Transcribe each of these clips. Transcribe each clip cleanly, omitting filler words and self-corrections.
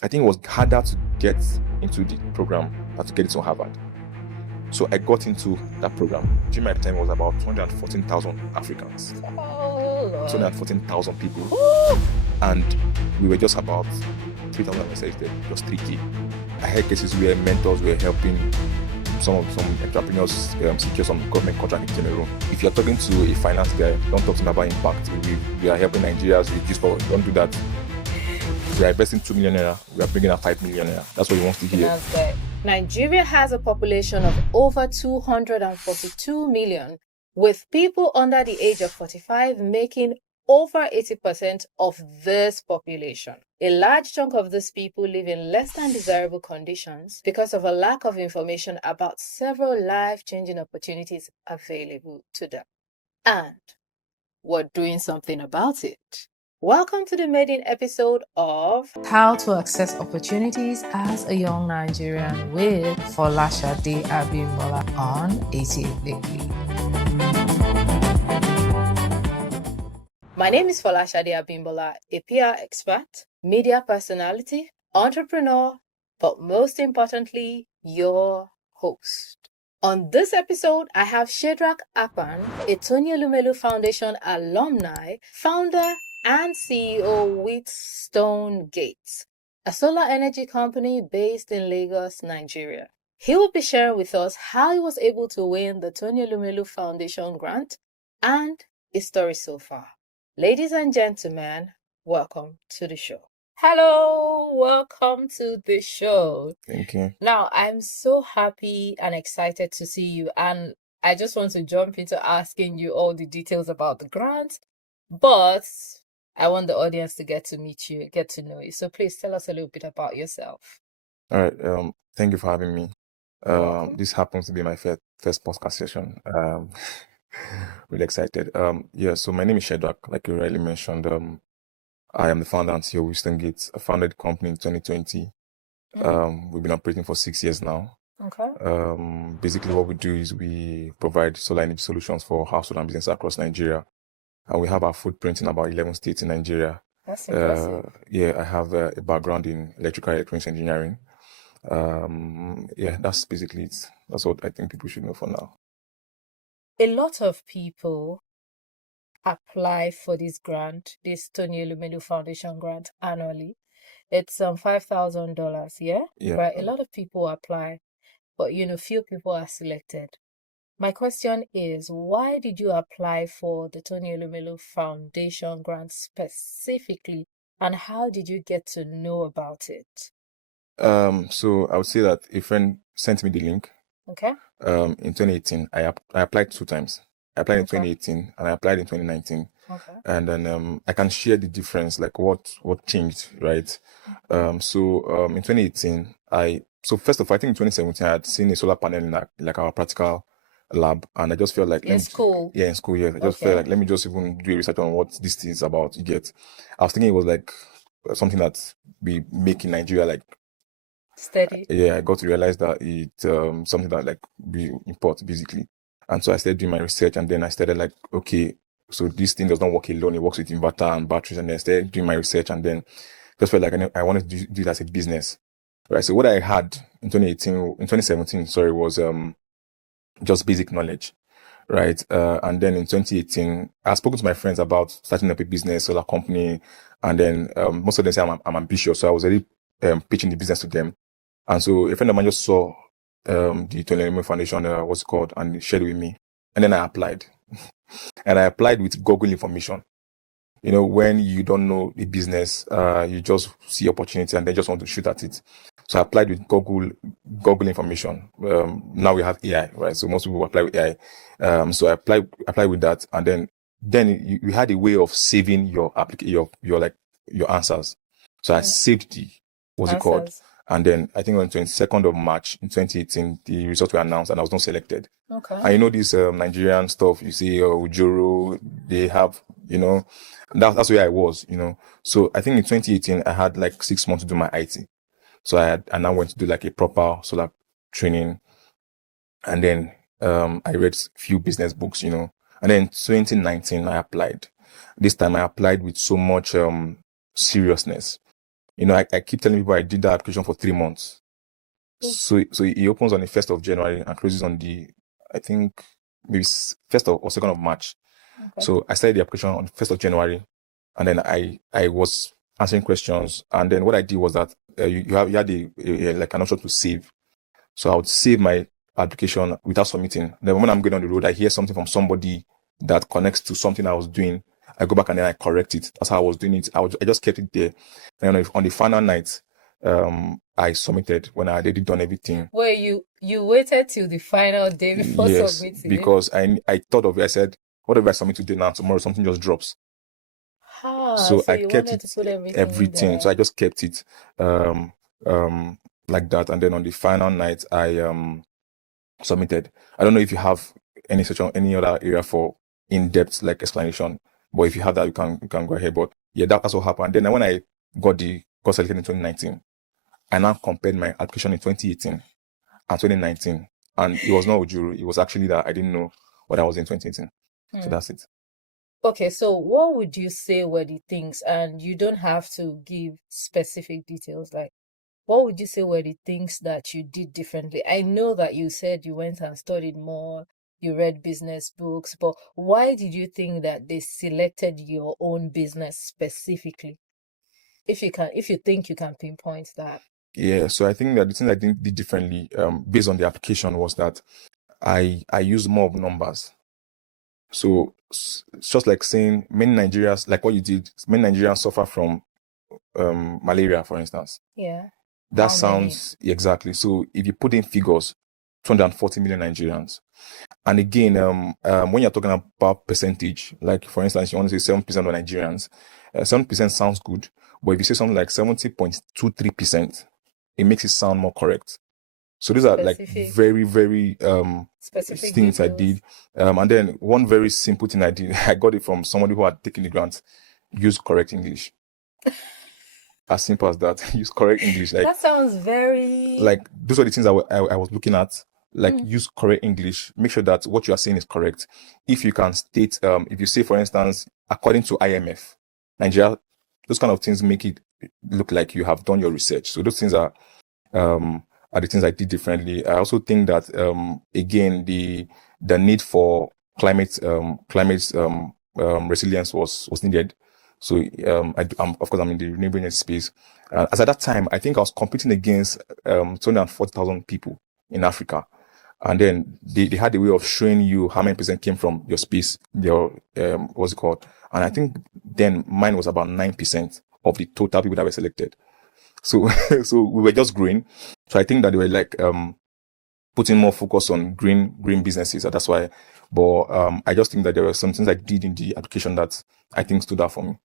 I think it was harder to get into the program than to get into Harvard. So I got into that program. During my time, it was about 214,000 Africans. 214,000 people. Ooh. And we were just about 3,000 accepted, just 3K. I had cases where mentors were helping some entrepreneurs secure some government contract in general. If you're talking to a finance guy, don't talk to him about impact. We are helping Nigerians reduce poverty. Don't do that. We are investing 2 million naira. We are bringing out 5 million naira. That's what he wants to hear. That's good. Nigeria has a population of over 242 million, with people under the age of 45 making over 80% of this population. A large chunk of these people live in less than desirable conditions because of a lack of information about several life-changing opportunities available to them. And we're doing something about it. Welcome to the maiden episode of How to Access Opportunities as a Young Nigerian with Folashade Abimbola on 88 Lately. My name is Folashade Abimbola, a PR expert, media personality, entrepreneur, but most importantly, your host. On this episode, I have Shadrack Akpan, a Tony Elumelu Foundation alumni, founder and CEO with Stone Gates, a solar energy company based in Lagos, Nigeria. He will be sharing with us how he was able to win the Tony Elumelu Foundation grant and his story so far. Ladies and gentlemen, welcome to the show. Hello, welcome to the show. Thank you. Now, I'm so happy and excited to see you, and I just want to jump into asking you all the details about the grant, but I want the audience to get to meet you, get to know you. So please tell us a little bit about yourself. All right. Thank you for having me. This happens to be my first podcast session. Really excited. So my name is Shadrack, like you rightly mentioned. I am the founder and CEO of Stone Gates. I founded the company in 2020. We've been operating for 6 years now. Okay. Basically what we do is we provide solar energy solutions for household and business across Nigeria. And we have our footprint in about 11 states in Nigeria. That's impressive. I have a background in electrical electronics engineering. That's basically it. That's what I think people should know for now. A lot of people apply for this grant, this Tony Elumelu Foundation grant annually. It's $5,000, yeah? Yeah. Right. A lot of people apply, but few people are selected. My question is, why did you apply for the Tony Elumelu Foundation grant specifically, and how did you get to know about it? So I would say that a friend sent me the link. Okay. In 2018, I applied 2 times. I applied in 2018 and I applied in 2019. Okay. And then I can share the difference, like what changed, right? In 2018, first of all, I think in 2017 I had seen a solar panel in like our practical lab, and I just felt like in school. I just felt like let me just even do a research on what this thing is about. You get? I was thinking it was like something that we make in Nigeria, like steady. I got to realize that it's something that like we import basically. And so I started doing my research, and then I started like, okay, so this thing does not work alone. It works with inverter and batteries. And then I started doing my research, and then just felt like I wanted to do it as a business, right? So what I had in 2017, was just basic knowledge, right? And then in 2018, I spoke to my friends about starting up a business, solar company, and then most of them say I'm ambitious, so I was already pitching the business to them. And so a friend of mine just saw the Tony Elumelu Foundation, what's it called, and shared it with me. And then I applied. And I applied with Google information. When you don't know the business, you just see opportunity and then just want to shoot at it. So I applied with Google information. Now we have AI, right? So most people apply with AI. So I applied with that, and then you had a way of saving your your answers. So I saved the what's it called. And then I think on 22nd of March in 2018, the results were announced and I was not selected. Okay. And this Nigerian stuff, you see, Ujoro, they have, that's where I was, So I think in 2018, I had like 6 months to do my IT. So I now went to do like a proper solar training. And then I read a few business books, And then in 2019, I applied. This time I applied with so much seriousness. I keep telling people I did that application for 3 months. So it opens on the 1st of January and closes on I think, maybe 1st or 2nd of March. Okay. So I started the application on the 1st of January, and then I was answering questions. And then what I did was that you had like an option to save. So I would save my application without submitting. Then when I'm going on the road, I hear something from somebody that connects to something I was doing. I go back and then I correct it. That's how I was doing it. I just kept it there. And on the final night, I submitted when I had already done everything. Well, you waited till the final day before Yes, submitting. because I thought of it. I said, what if I submit today now? Tomorrow something just drops. So I you kept wanted to put it everything in there. So I just kept it like that. And then on the final night, I submitted. I don't know if you have any section, any other area for in-depth like explanation, but if you have that, you can go ahead. But yeah, that's what happened. Then when I got selected in 2019, I now compared my application in 2018 and 2019, and it was not Ujuru. It was actually that I didn't know what I was in 2018. So that's it. Okay, so what would you say were the things, and you don't have to give specific details, like what would you say were the things that you did differently? I know that you said you went and studied more, you read business books, but why did you think that they selected your own business specifically? If you think you can pinpoint that. Yeah, so I think that the thing I did differently, based on the application, was that I used more of numbers. So it's just like saying many Nigerians, like what you did, many Nigerians suffer from malaria, for instance. Yeah. That How many? sounds exactly. So if you put in figures, 240 million Nigerians. And again, when you're talking about percentage, like for instance, you want to say 7% of Nigerians, 7% sounds good, but if you say something like 70.23%, it makes it sound more correct. So these are like Specific. very, very Specific things I details. did. And then one very simple thing I did, I got it from somebody who had taken the grant. Use correct English. As simple as that. Use correct English. Like That sounds very like those are the things I was looking at. Like use correct English. Make sure that what you are saying is correct. If you can state, if you say, for instance, according to IMF, Nigeria, those kind of things make it look like you have done your research. So those things are the things I did differently. I also think that again the need for climate resilience was needed. So of course I'm in the renewable energy space. As at that time, I think I was competing against 240,000 people in Africa. And then they had a way of showing you how many percent came from your space, your what's it called? And I think then mine was about 9% of the total people that were selected. So so we were just growing. So I think that they were like putting more focus on green businesses. So that's why. But I just think that there were some things I did in the application that I think stood out for me.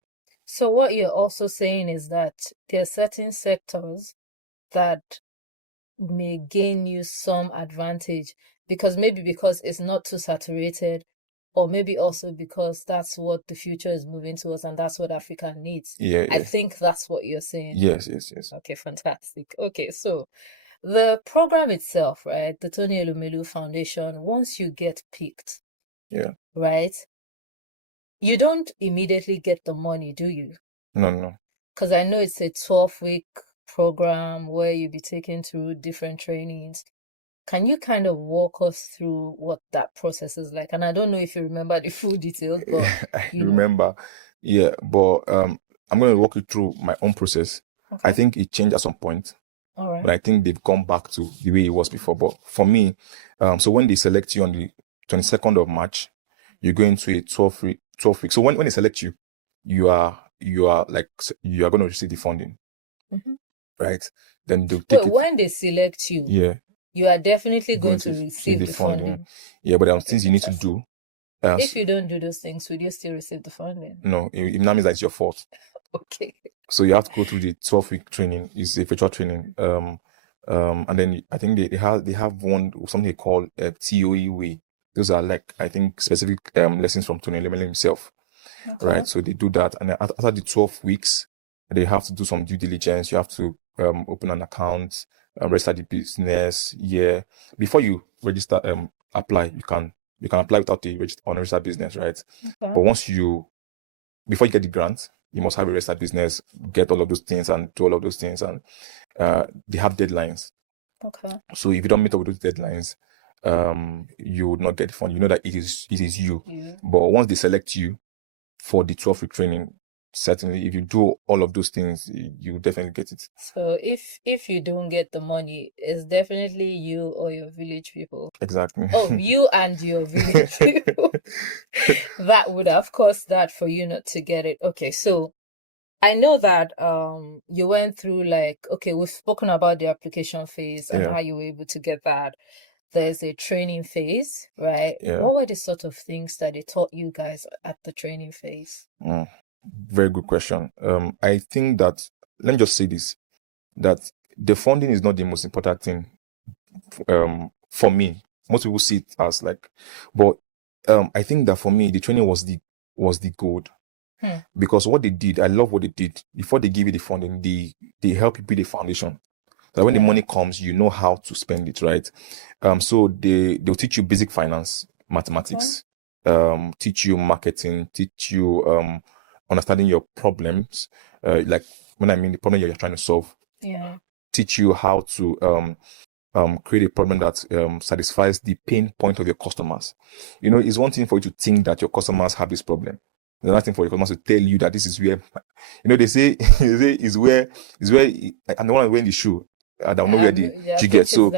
So what you're also saying is that there are certain sectors that may gain you some advantage because it's not too saturated, or maybe also because that's what the future is moving towards and that's what Africa needs. Yeah. I think that's what you're saying. Yes. Okay, fantastic. Okay, so the program itself, right? The Tony Elumelu Foundation, once you get picked, Yeah. right? You don't immediately get the money, do you? No. Because I know it's a 12-week program where you'll be taken through different trainings. Can you kind of walk us through what that process is like? And I don't know if you remember the full details, but I you know. remember. Yeah, but I'm going to walk you through my own process. Okay. I think it changed at some point. All right. But I think they've gone back to the way it was before. But for me, so when they select you on the 22nd of March, you go into a 12 week. So when they select you, you are going to receive the funding, right? Then they'll take it. When they select you, Yeah, you are definitely going to receive the funding. Yeah, but there are things you need to do. If you don't do those things, would you still receive the funding? No, it now means that it's your fault. Okay. So you have to go through the 12-week training. It's a virtual training. And then I think they have something they call TOE way. Those are like, I think, specific lessons from Tony Elumelu himself. Okay. Right. So they do that, and then after the 12 weeks, they have to do some due diligence. You have to open an account, register the business. Yeah. Before you register, apply, you can apply without the unregistered business, right? Okay. But before you get the grant, you must have a registered business, get all of those things and do all of those things. And they have deadlines. Okay. So if you don't meet up with those deadlines, you would not get the fund. You know that it is you. You. But once they select you for the 12-week training, certainly if you do all of those things, you definitely get it. So if you don't get the money, it's definitely you or your village people. Exactly. Oh, you and your village people. That would have caused that for you not to get it. Okay, so I know that you went through like, okay, we've spoken about the application phase and Yeah. how you were able to get that. There's a training phase, right? Yeah. What were the sort of things that they taught you guys at the training phase? Very good question. I think that, let me just say this, that the funding is not the most important thing for me. Most people see it as like, but I think that for me, the training was the gold. Because what they did, I love what they did. Before they give you the funding, they help you build a foundation. So when the money comes, you know how to spend it, right? So they'll teach you basic finance, mathematics, teach you marketing, teach you understanding your problems. Like when I mean the problem you're trying to solve, teach you how to create a problem that satisfies the pain point of your customers. You know, it's one thing for you to think that your customers have this problem. It's another thing for your customers to tell you that this is where, you know, they say is where I'm the one wearing the shoe. I don't know where the you get. So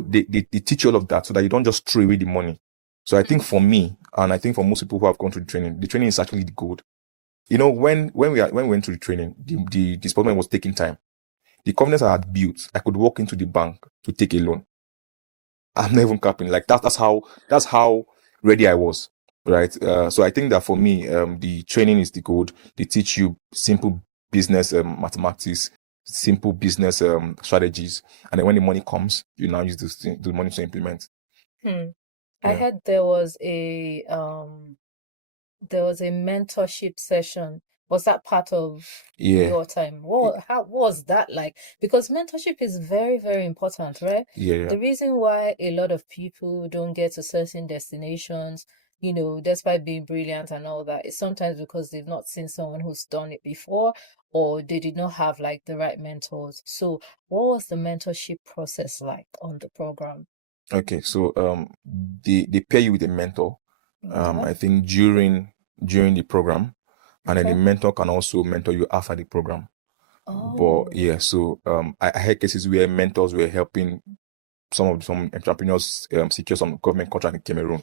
they teach you all of that so that you don't just throw away the money. So I think for me, and I think for most people who have gone through the training is actually the gold. You know, when we went through the training, the disbursement was taking time. The confidence I had built, I could walk into the bank to take a loan. I'm not even capping. Like that's how ready I was. Right. So I think that for me, the training is the gold. They teach you simple business mathematics, simple business strategies, and then when the money comes, you now use the money to implement. I heard there was a mentorship session. Was that part of your time? How was that like? Because mentorship is very, very important, right? The reason why a lot of people don't get to certain destinations, you know, despite being brilliant and all that, is sometimes because they've not seen someone who's done it before, or they did not have like the right mentors. So what was the mentorship process like on the program? Okay, so they pair you with a mentor. I think during the program, and then the mentor can also mentor you after the program. But yeah, so I had cases where mentors were helping some entrepreneurs secure some government contract in Cameroon.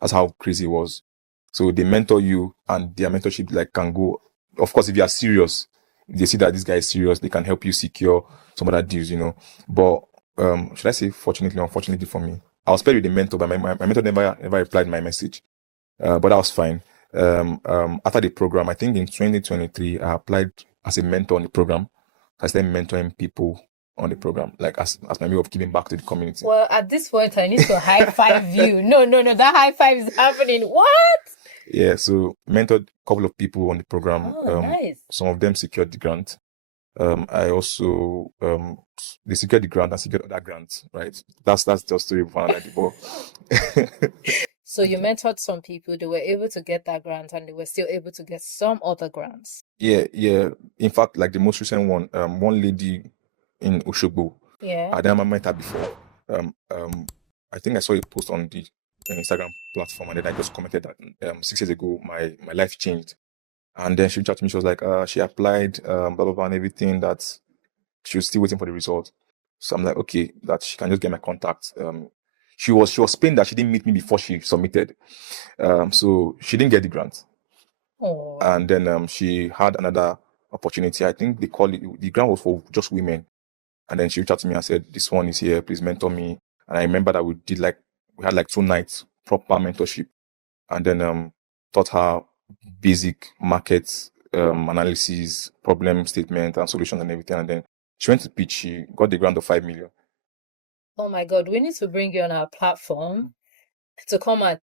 That's how crazy it was. So they mentor you, and their mentorship like can go. Of course, if you are serious, if they see that this guy is serious, they can help you secure some other deals, you know. But should I say fortunately, unfortunately for me, I was paired with the mentor, but my mentor never replied my message. But that was fine. After the program, I think in 2023, I applied as a mentor on the program. I started mentoring people on the program, like as my way of giving back to the community. Well, at this point, I need to high five you. No, that high five is happening. What? Yeah, so mentored a couple of people on the program. Nice. Some of them secured the grant. I also they secured the grant and secured other grants, right? That's just story of another day. So you mentored some people, they were able to get that grant and they were still able to get some other grants. Yeah. In fact, like the most recent one, one lady in Oshogbo. I never met her before. I think I saw a post on the Instagram platform, and then I just commented that 6 years ago my life changed. And then she reached out to me. She was like, she applied, blah blah blah, and everything. That she was still waiting for the result. So I'm like, okay, that she can just get my contact. She was pained that she didn't meet me before she submitted. So she didn't get the grant. And then she had another opportunity. I think they call it, the grant was for just women. And then she reached out to me and said, this one is here, please mentor me. And I remember that we had like 2 nights proper mentorship, and then taught her basic market analysis, problem statement and solutions and everything. And then she went to pitch. She got the grant of 5 million. Oh my God, we need to bring you on our platform to come and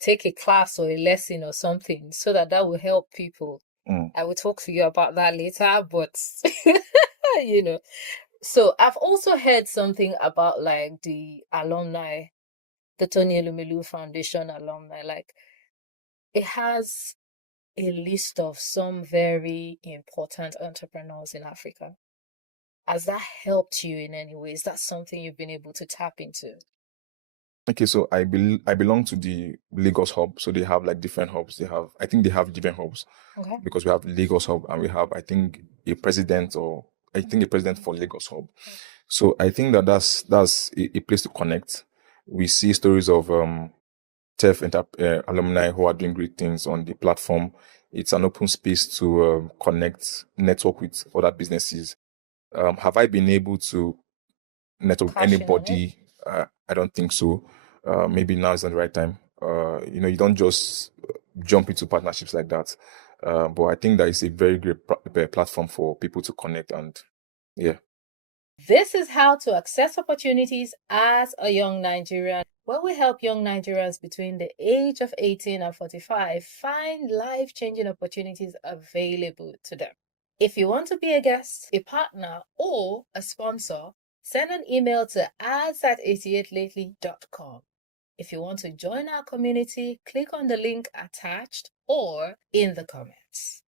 take a class or a lesson or something so that will help people. I will talk to you about that later, but you know. So I've also heard something about like the alumni, the Tony Elumelu Foundation alumni. Like it has a list of some very important entrepreneurs in Africa. Has that helped you in any way? Is that something you've been able to tap into? Okay, so I belong to the Lagos hub. So they have like different hubs. I think they have different hubs Okay. because we have Lagos hub and we have, I think, a president for Lagos hub. So I think that's a place to connect. We see stories of alumni who are doing great things on the platform. It's an open space to network with other businesses. Have I been able to network with Passion on it. anybody? I don't think so. Maybe now is not the right time. You don't just jump into partnerships like that. But I think that it's a very great platform for people to connect and yeah. This is how to access opportunities as a young Nigerian, where we help young Nigerians between the age of 18 and 45 find life-changing opportunities available to them. If you want to be a guest, a partner, or a sponsor, send an email to ads@88lately.com. If you want to join our community, click on the link attached or in the comments.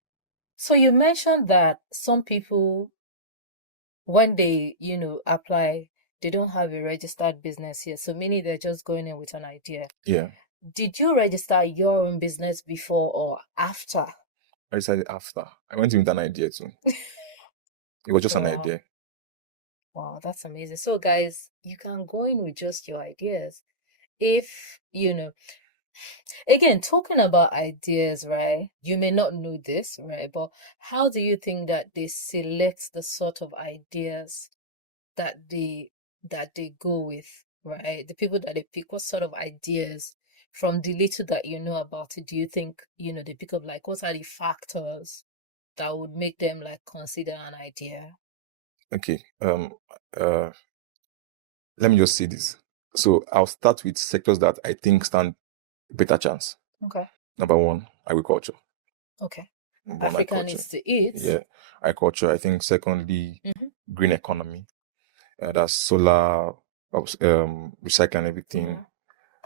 So you mentioned that some people, when they, apply, they don't have a registered business here. So many, they're just going in with an idea. Yeah. Did you register your own business before or after? I decided after. I went in with an idea too. It was just an Wow. idea. Wow, that's amazing. So guys, you can go in with just your ideas. If, again, talking about ideas, right? You may not know this, right? But how do you think that they select the sort of ideas that they go with, right? The people that they pick, what sort of ideas from the little that you know about it do you think, they pick up? Like, what are the factors that would make them like consider an idea? Okay. Let me just say this. So I'll start with sectors that I think stand better chance. Okay. Number one, agriculture. Okay. Number one, Africa agriculture. needs to eat. Yeah, agriculture. I think secondly, green economy. That's solar, recycling, everything.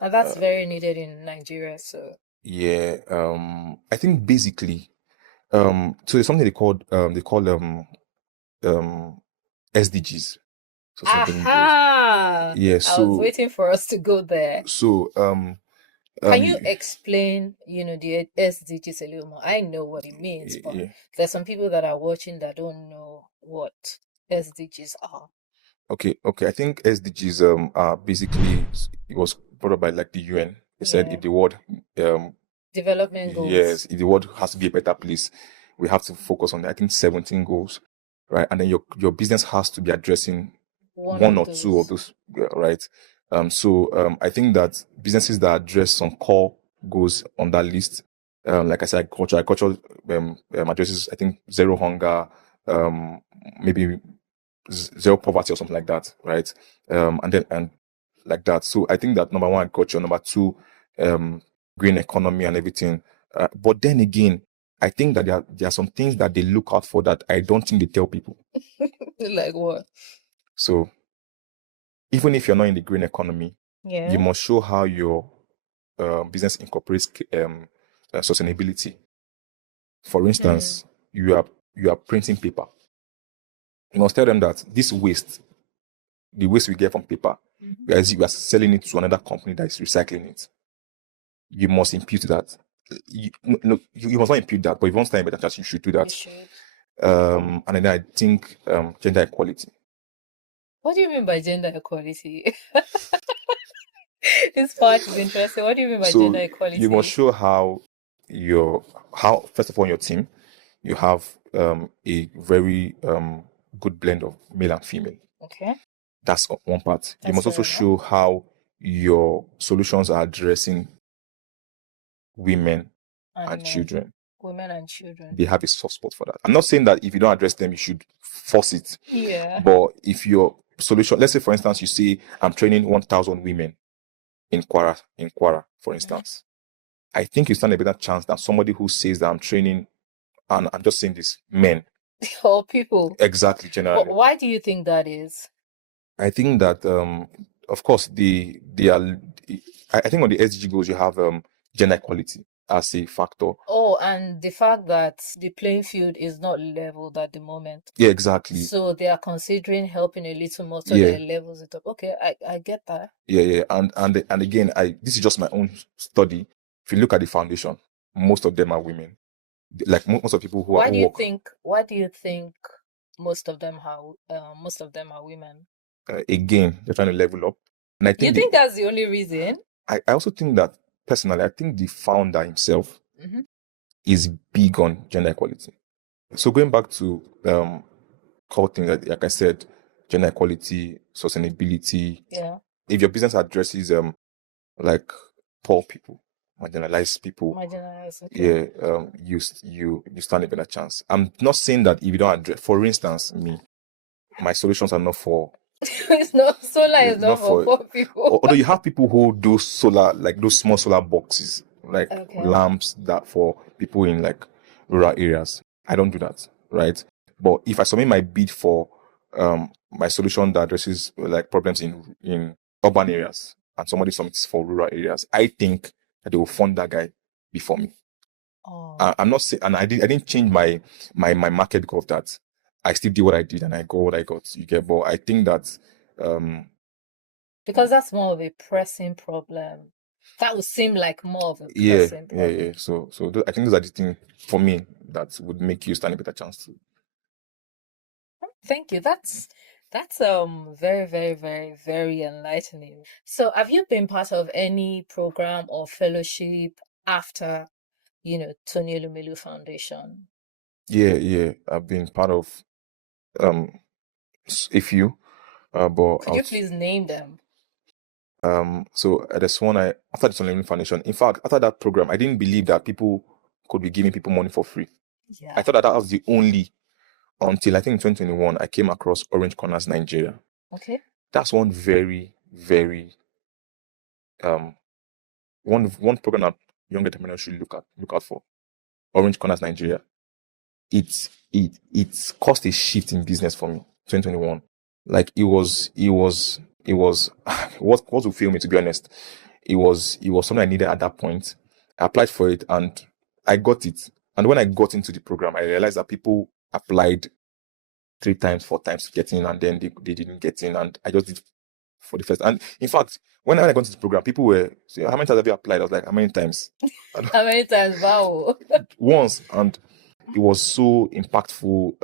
And that's very needed in Nigeria. So Yeah. I think basically, so there's something they call SDGs. So something goes. aha! Yeah. I was So waiting for us to go there. so Can you explain, the SDGs a little more? I know what it means, but yeah. there's some people that are watching that don't know what SDGs are. Okay. I think SDGs are basically, it was brought up by like the UN. They said Yeah. if the world Development goals. yes, if the world has to be a better place, we have to focus on I think 17 goals, right? And then your business has to be addressing one or two of those, right? So I think that businesses that address some core goals on that list, like I said, agriculture addresses I think zero hunger, maybe zero poverty or something like that, right? And like that. So I think that number one, agriculture, number two, green economy and everything. But then again, I think that there are some things that they look out for that I don't think they tell people. Like what? So even if you're not in the green economy, Yeah. you must show how your business incorporates sustainability. For instance, you are printing paper. You must tell them that this waste, the waste we get from paper, we are selling it to another company that is recycling it. You must impute that. You must not impute that, but if you want to stand in better chance, you should do that. You should. And then I think gender equality. What do you mean by gender equality? This part is interesting. What do you mean by gender equality? You must show how first of all, on your team, you have a very good blend of male and female. Okay. That's one part. You must also show how your solutions are addressing women and children. Women and children. They have a soft spot for that. I'm not saying that if you don't address them, you should force it. Yeah. But if your solution, let's say for instance, you say I'm training 1,000 women in Kwara, for instance, I think you stand a better chance than somebody who says that I'm training, and I'm just saying this, men. Or people. Exactly, generally. But why do you think that is? I think that of course they are. I think on the SDG goals you have gender equality, as a factor. Oh, and the fact that the playing field is not leveled at the moment. Yeah, exactly. So they are considering helping a little more so Yeah. that it levels it up. Okay, I get that. Yeah. And again, this is just my own study. If you look at the foundation, most of them are women. Like most of the people who Why who do you work, think most of them are women? again, they're trying to level up. And I You think think that's the only reason? I also think that personally, I think the founder himself Mhm. is big on gender equality. So going back to core things like I said, gender equality, sustainability. Yeah. If your business addresses like poor people, marginalized people, Marginalized, okay. yeah, you stand a better chance. I'm not saying that if you don't address, for instance, my solutions are not for It's not solar is not not for for poor people. although you have people who do solar, like those small solar boxes, like Okay. lamps that for people in like rural areas. I don't do that, right? But if I submit my bid for my solution that addresses like problems in urban areas and somebody submits for rural areas, I think that they will fund that guy before me. Oh, I'm not saying, and I didn't change my market because of that. I still did what I did and I got what I got. You get, but I think that um because that's more of a pressing problem. That would seem like more of a yeah, pressing problem. yeah. So I think those are the things for me that would make you stand a better chance to. Thank you. That's very, very, very, very enlightening. So have you been part of any program or fellowship after, Tony Elumelu Foundation? Yeah. I've been part of um a few, but Could you please name them? so there's one after the Tony Elumelu Foundation. In fact, after that program, I didn't believe that people could be giving people money for free. I Yeah. thought that was the only until I think in 2021 I came across Orange Corners Nigeria. Okay. That's one very, very um one program that young entrepreneurs should look out for. Orange Corners Nigeria. It's caused a shift in business for me. 2021. Like it was what will fail me, to be honest. It was something I needed at that point. I applied for it and I got it. And when I got into the program, I realized that people applied 3 times, 4 times to get in, and then they didn't get in. And I just did for the first. And in fact, when I got into the program, people were saying, "How many times have you applied?" I was like, "How many times?" How many times? Wow. Once. And it was so impactful.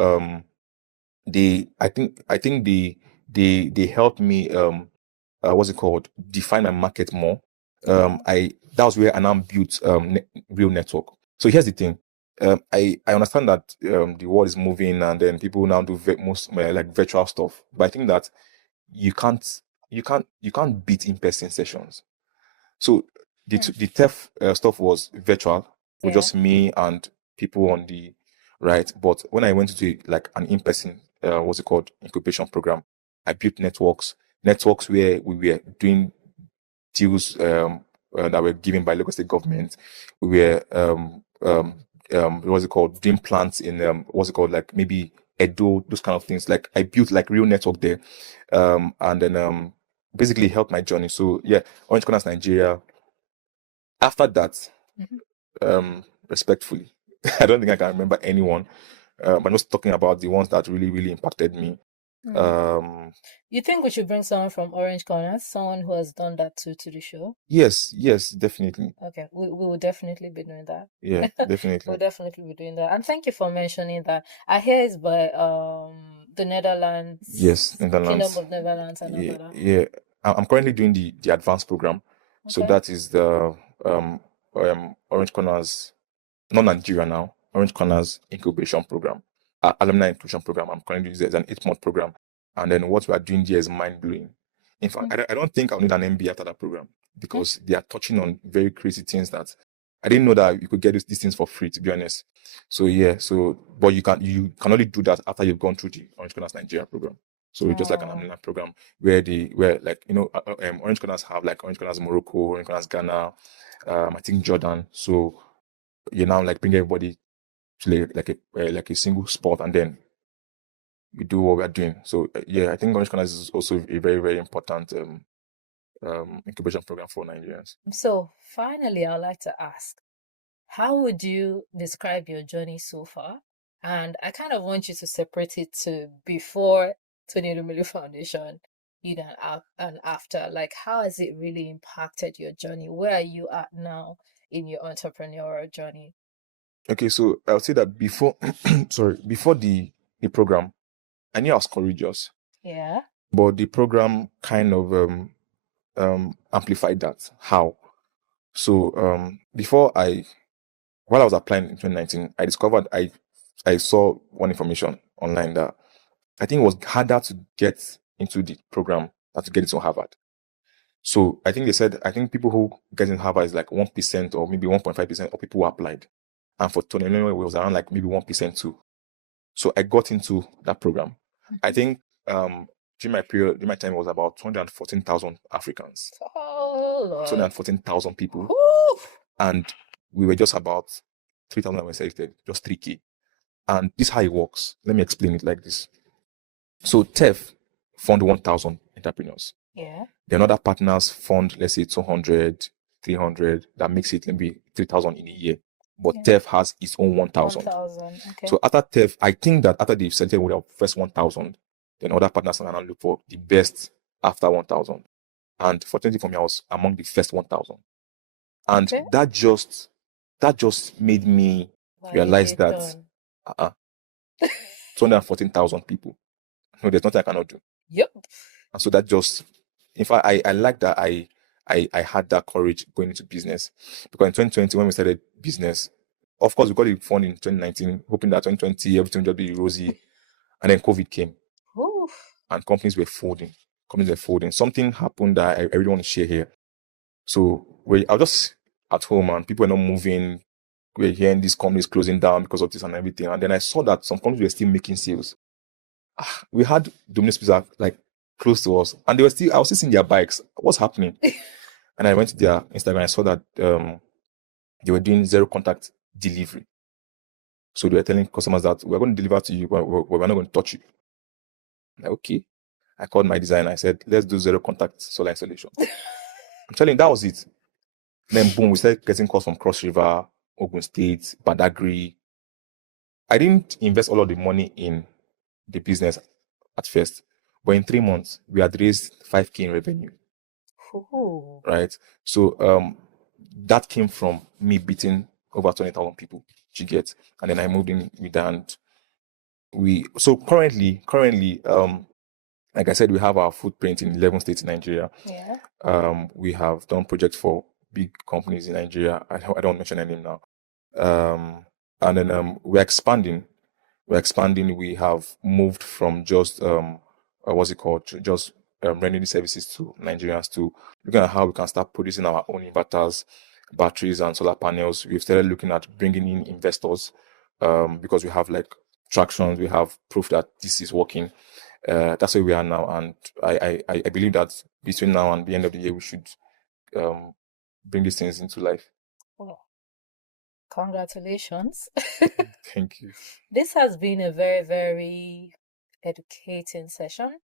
I think they helped me what's it called, define my market more. I That was where I now built real network. So here's the thing. I understand that the world is moving and then people now do most like virtual stuff, but I think that you can't you can't beat in-person sessions. So the TEF stuff was virtual with Yeah. just me and people on the right. But when I went to like an in-person, what's it called, incubation program, I built networks where we were doing deals that were given by local state government. We were what's it called, doing plants in what's it called, like maybe Edo, those kind of things. Like I built like real network there, and then basically helped my journey. So yeah, Orange Corners Nigeria. After that, Mhm. respectfully, I don't think I can remember anyone. I'm just talking about the ones that really, really impacted me. Mm. Um, You think we should bring someone from Orange Corners, someone who has done that too, to the show? yes, definitely. Okay, we will definitely be doing that. Yeah, We'll definitely. definitely be doing that. And thank you for mentioning that. I hear it's by the Netherlands, Yes, Kingdom Netherlands. of Netherlands and all Yeah, that. yeah. I'm currently doing the advanced program. So Okay. that is the Orange Corners, not Nigeria now, Orange Corners incubation program, alumni inclusion program. I'm currently doing it as an 8-month program. And then what we are doing here is mind blowing. In fact, I don't think I'll need an MBA after that program because they are touching on very crazy things that I didn't know that you could get these things for free, to be honest. So yeah, but you can only do that after you've gone through the Orange Corners Nigeria program. So it's just like an Oh. alumni program where like Orange Corners have like Orange Corners Morocco, Orange Corners Ghana, I think Jordan. So you now like bring everybody to like a single spot and then we do what we're doing. So yeah, I think Orange Corners is also a very, very important incubation program for Nigerians. So finally, I'd like to ask, how would you describe your journey so far? And I kind of want you to separate it to before Tony Elumelu Foundation, and after. Like, how has it really impacted your journey? Where are you at now in your entrepreneurial journey? Okay, so I'll say that before, before the program, I knew I was courageous, Yeah. but the program kind of amplified that. How? So while I was applying in 2019, I discovered I saw one information online that I think it was harder to get into the program than to get into Harvard. So I think they said, I think people who get in Harvard is like 1% or maybe 1.5% of people who applied. And for Tony Elumelu, it was around like maybe 1% too. So I got into that program. I think during my time, it was about 214,000 Africans, Oh, Lord. 214,000 people. Woo! And we were just about 3,000 that were selected, just 3K. And this is how it works. Let me explain it like this. So TEF fund 1,000 entrepreneurs. Yeah. Then other partners fund, let's say 200, 300. That makes it maybe 3,000 in a year. But Yeah. TEF has its own 1,000. 1,000. Okay. So after TEF, I think that after they've selected with their first 1,000, then other partners are now look for the best after 1,000. And fortunately for me, I was among the first 1,000. And Okay. that just made me realize that 214,000 people. No, there's nothing I cannot do. Yep. And so that just, in fact, I like that I had that courage going into business, because in 2020 when we started business, of course we got it fund in 2019, hoping that 2020 everything would just be rosy, and then COVID came. Oof. And companies were folding. Something happened that I really want to share here. So I was just at home and people were not moving. We were hearing these companies closing down because of this and everything. And then I saw that some companies were still making sales. We had Domino's Pizza like close to us, and I was still seeing their bikes. What's happening? And I went to their Instagram. I saw that they were doing zero contact delivery. So they were telling customers that we're going to deliver to you, but we're not going to touch you. Like, okay. I called my designer. I said, let's do zero contact solar installation. I'm telling you, that was it. Then boom, we started getting calls from Cross River, Ogun State, Badagry. I didn't invest all of the money in the business at first, but in 3 months, we had raised 5K in revenue. Ooh. Right? So that came from me beating over 20,000 people, you get. And then I moved in with that. And so currently, like I said, we have our footprint in 11 states in Nigeria. Yeah. We have done projects for big companies in Nigeria. I don't mention any name now. And then we're expanding. We have moved from just what's it called? Just rendering the services to Nigerians, to looking at how we can start producing our own inverters, batteries, and solar panels. We've started looking at bringing in investors because we have like traction. We have proof that this is working. That's where we are now, and I believe that between now and the end of the year, we should bring these things into life. Well, congratulations. Thank you. This has been a very, very educating session.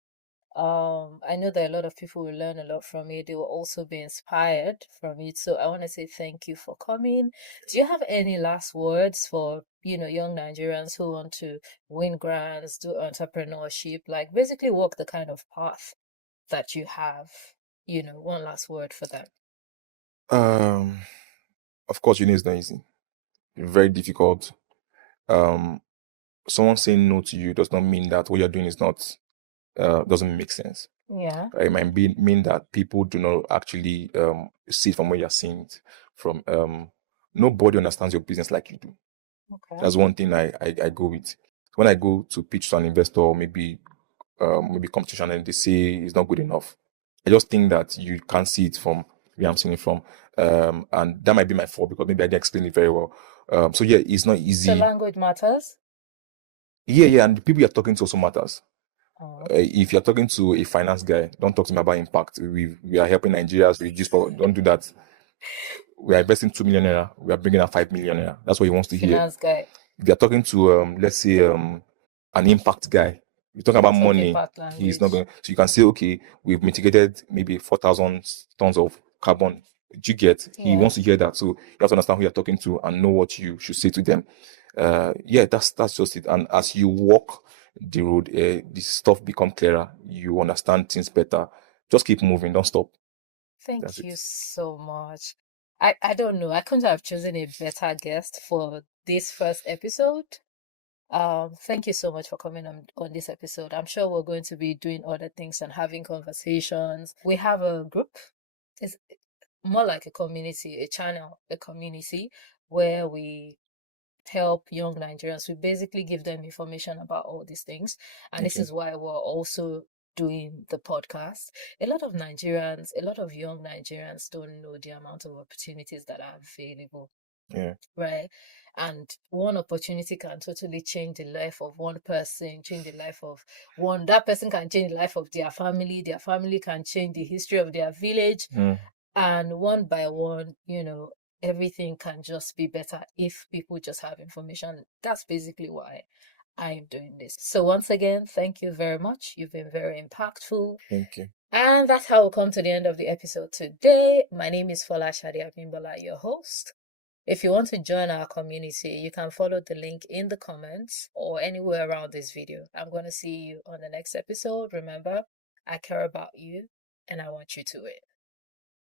I know that a lot of people will learn a lot from it. They will also be inspired from it. So I want to say thank you for coming. Do you have any last words for, young Nigerians who want to win grants, do entrepreneurship, like basically walk the kind of path that you have? One last word for them. Of course, it's not easy. Very difficult. Someone saying no to you does not mean that what you're doing is not doesn't make sense. Yeah. It might mean that people do not actually see it from where you're seeing it from. Nobody understands your business like you do. Okay. That's one thing I go with. When I go to pitch to an investor, maybe competition, and they say it's not good enough, I just think that you can't see it from where I'm seeing it from. And that might be my fault because maybe I didn't explain it very well. So yeah, it's not easy. So language matters? Yeah, and the people you're talking to also matters. Oh. If you're talking to a finance guy, don't talk to me about impact. We are helping Nigerians reduce poverty. Don't do that. We are investing 2 million naira. We are bringing out 5 million naira. That's what he wants to hear. Finance guy. If you're talking to let's say an impact guy, you talk about money. He's not going. So you can say, okay, we've mitigated maybe 4,000 tons of carbon Do you get? He Yeah. wants to hear that. So you have to understand who you're talking to and know what you should say to them. Yeah, that's just it. And as you walk the road, this stuff become clearer. You understand things better. Just keep moving. Don't stop. That's Thank you it. so much. I don't know. I couldn't have chosen a better guest for this first episode. Thank you so much for coming on this episode. I'm sure we're going to be doing other things and having conversations. We have a group. It's more like a community, a channel, a community where we help young Nigerians. We basically give them information about all these things. And this Okay. is why we're also doing the podcast. A lot of Nigerians, a lot of young Nigerians don't know the amount of opportunities that are available, Yeah. right? And one opportunity can totally change the life of one person, change the life of one. That person can change the life of their family can change the history of their village. Mm. And one by one, everything can just be better if people just have information. That's basically why I'm doing this. So once again, thank you very much. You've been very impactful. Thank you. And that's how we'll come to the end of the episode today. My name is Fola Shadia Bimbola, your host. If you want to join our community, you can follow the link in the comments or anywhere around this video. I'm going to see you on the next episode. Remember, I care about you and I want you to win.